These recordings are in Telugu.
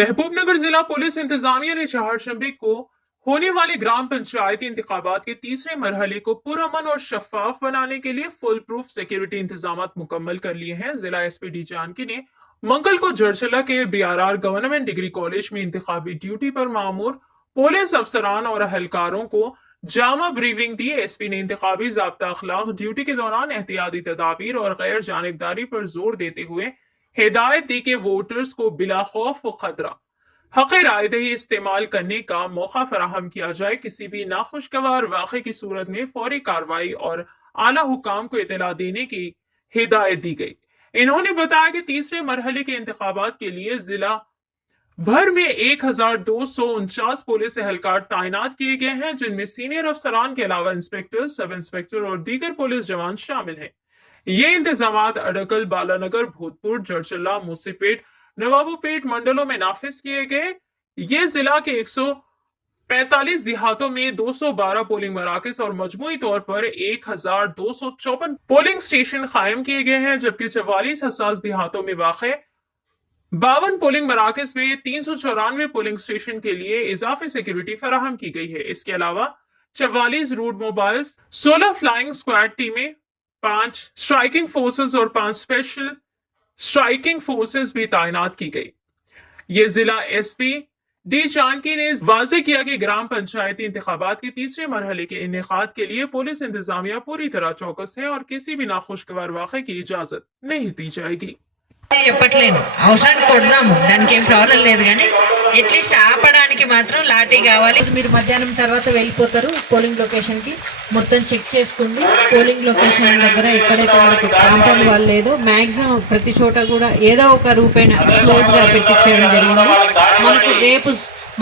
महबूबनगर जिला पुलिस इंतजामिया ने चहारशंबे को होने वाले ग्राम पंचायती इंतखाबात के तीसरे मरहले को पुरअमन और शफाफ बनाने के लिए फुल प्रूफ सिक्योरिटी इंतजाम मुकम्मल कर लिए हैं। जिला एसपी डी जानकी ने मंगल को जरचला के बीआरआर गवर्नमेंट डिग्री कॉलेज में इंतखाबी ड्यूटी पर मामूर पुलिस अफसरान और अहलकारों को जामा ब्रीफिंग दी। एसपी ने इंतखाबी ज़ाब्ता अखलाक ड्यूटी के दौरान एहतियाती तदाबीर और गैर जानिबदारी पर जोर देते हुए हिदायत दी कि वोटर्स को बिला खौफ व खतरा हक़ रायदही इस्तेमाल करने का मौका फराहम किया जाए। किसी भी नाखुशगवार वाक़े की सूरत में फौरी कार्रवाई और आला हुकाम को इतला देने की हिदायत दी गई। इन्होंने बताया कि तीसरे मरहले के इंतखाबात के लिए जिला भर में 1249 पुलिस एहलकार तैनात किए गए हैं, जिनमें सीनियर अफसरान के अलावा इंस्पेक्टर, सब इंस्पेक्टर और दीगर पुलिस जवान शामिल हैं। ये इंतजामात अडकल, बालानगर, भूतपुर, जरचला, मुसीपेट, नवाबोपेट मंडलों में नाफिज किए गए। ये जिला के 145 देहातों में 212 पोलिंग मराकज और मजमूई तौर पर 1254 पोलिंग स्टेशन कायम किए गए हैं, जबकि 44 हसास देहातों में वाक़ 52 पोलिंग मराकज में 394 पोलिंग स्टेशन के लिए इजाफी सिक्योरिटी फराहम की गई है। इसके अलावा 44 रूट मोबाइल्स, 16 फ्लाइंग स्क्वाड टीमें, 5 स्ट्राइकिंग फोर्सेस और 5 स्पेशल स्ट्राइकिंग फोर्सेस भी तैनात की गई। ये जिला एसपी डी जानकी ने वाजे किया कि ग्राम पंचायती इंतखाबात के तीसरे मरहले के इनेकाद के लिए पुलिस इंतजामिया पूरी तरह चौकस है और किसी भी नाखुशगवार वाक़े की इजाजत नहीं दी जाएगी। చెప్పట్లేను అవసరానికి కొడదాము, దానికి ఏం ప్రాబ్లం లేదు, కానీ అట్లీస్ట్ ఆపడానికి మాత్రం లాఠీ కావాలి. మీరు మధ్యాహ్నం తర్వాత వెళ్ళిపోతారు పోలింగ్ లొకేషన్ కి, మొత్తం చెక్ చేసుకోండి. పోలింగ్ లొకేషన్ దగ్గర ఎక్కడైతే మనకు కాంపౌండ్ వాళ్ళు లేదో మాక్సిమం ప్రతి చోట కూడా ఏదో ఒక రూపేణ క్లోజ్ గా పెట్టించడం జరిగింది. మనకు రేపు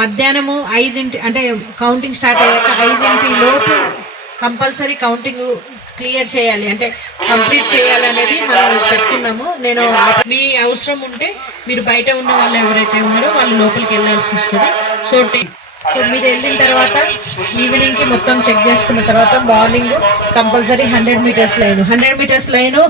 మధ్యాహ్నము 5 అంటే కౌంటింగ్ స్టార్ట్ అయ్యాక 5 లోపు కంపల్సరీ కౌంటింగ్ క్లియర్ చేయాలి, అంటే కంప్లీట్ చేయాలి అనేది మనం పెట్టుకున్నాము. నేను మీ అవసరం ఉంటే మీరు బయట ఉన్న వాళ్ళు ఎవరైతే ఉన్నారో వాళ్ళు లోపలికి వెళ్ళాల్సి వస్తుంది. సో మీరు వెళ్ళిన తర్వాత ఈవినింగ్ కి మొత్తం చెక్ చేసుకున్న తర్వాత morning compulsory 100 metres line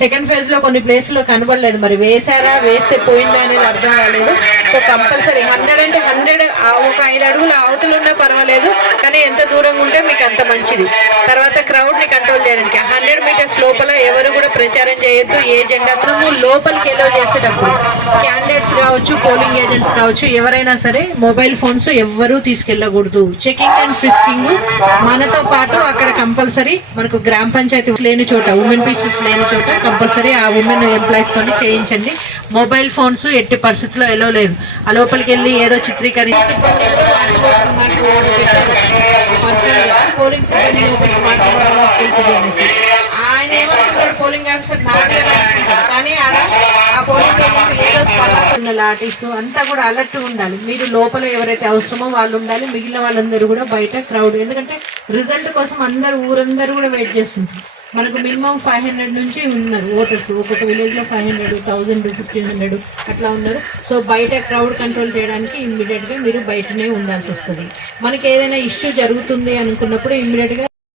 second phase లో కొన్ని ప్లేస్ లో కనబడలేదు, మరి వేసారా వేస్తే పోయిందా అనేది అర్థం కాలేదు. సో కంపల్సరీ 100 అంటే 100 ఒక 5 అడుగుల అవతలు ఉన్నా పర్వాలేదు, కానీ ఎంత దూరంగా ఉంటే మీకు అంత మంచిది. తర్వాత క్రౌడ్ ని కంట్రోల్ చేయడానికి 100 మీటర్స్ లోపల ఎవరు కూడా ప్రచారం చేయొద్దు. ఏ జెండాతో లోపలికి ఎలో చేసేటప్పుడు క్యాండిడేట్స్ కావచ్చు, పోలింగ్ ఏజెంట్స్ కావచ్చు, ఎవరైనా సరే మొబైల్ ఫోన్స్ ఎవ్వరూ తీసుకెళ్లకూడదు. చెకింగ్ అండ్ ఫ్రిస్కింగ్ మనతో పాటు అక్కడ కంపల్సరీ మనకు గ్రామ పంచాయతీ లేని చోట, ఉమెన్ పీసెస్ లేని చోట కంపల్సరీ ఆ ఉమెన్ ఎంప్లాయీస్ తోని చేయించండి. మొబైల్ ఫోన్స్ ఎట్టి పరిస్థితుల్లో ఎలో లేదు. ఆ లోపలికి వెళ్ళి ఏదో చిత్రీకరించి పోలింగ్ సిబ్బంది లోపలికి మాట్లాడాలి ఆయన ఏమంటున్నారు, పోలింగ్ ఆఫీసర్ నాది కదా అనుకుంటారు, కానీ ఆడ ఆ పోలింగ్ ఏజెంట్ ఏదో స్పష్టంగా లాఠీస్ అంతా కూడా అలర్ట్ ఉండాలి. మీరు లోపల ఎవరైతే అవసరమో వాళ్ళు ఉండాలి, మిగిలిన వాళ్ళందరూ కూడా బయట క్రౌడ్, ఎందుకంటే రిజల్ట్ కోసం ఊరందరూ కూడా వెయిట్ చేస్తుంటారు. మనకు మినిమం 500 నుంచి ఉన్నారు ఓటర్స్, ఒక్కొక్క విలేజ్ లో 500, 1000, 1500 అట్లా ఉన్నారు. సో బయట క్రౌడ్ కంట్రోల్ చేయడానికి ఇమ్మీడియట్ గా మీరు బయటనే ఉండాల్సి వస్తుంది. మనకి ఏదైనా ఇష్యూ జరుగుతుంది అనుకున్నప్పుడు ఇమ్మీడియట్ గా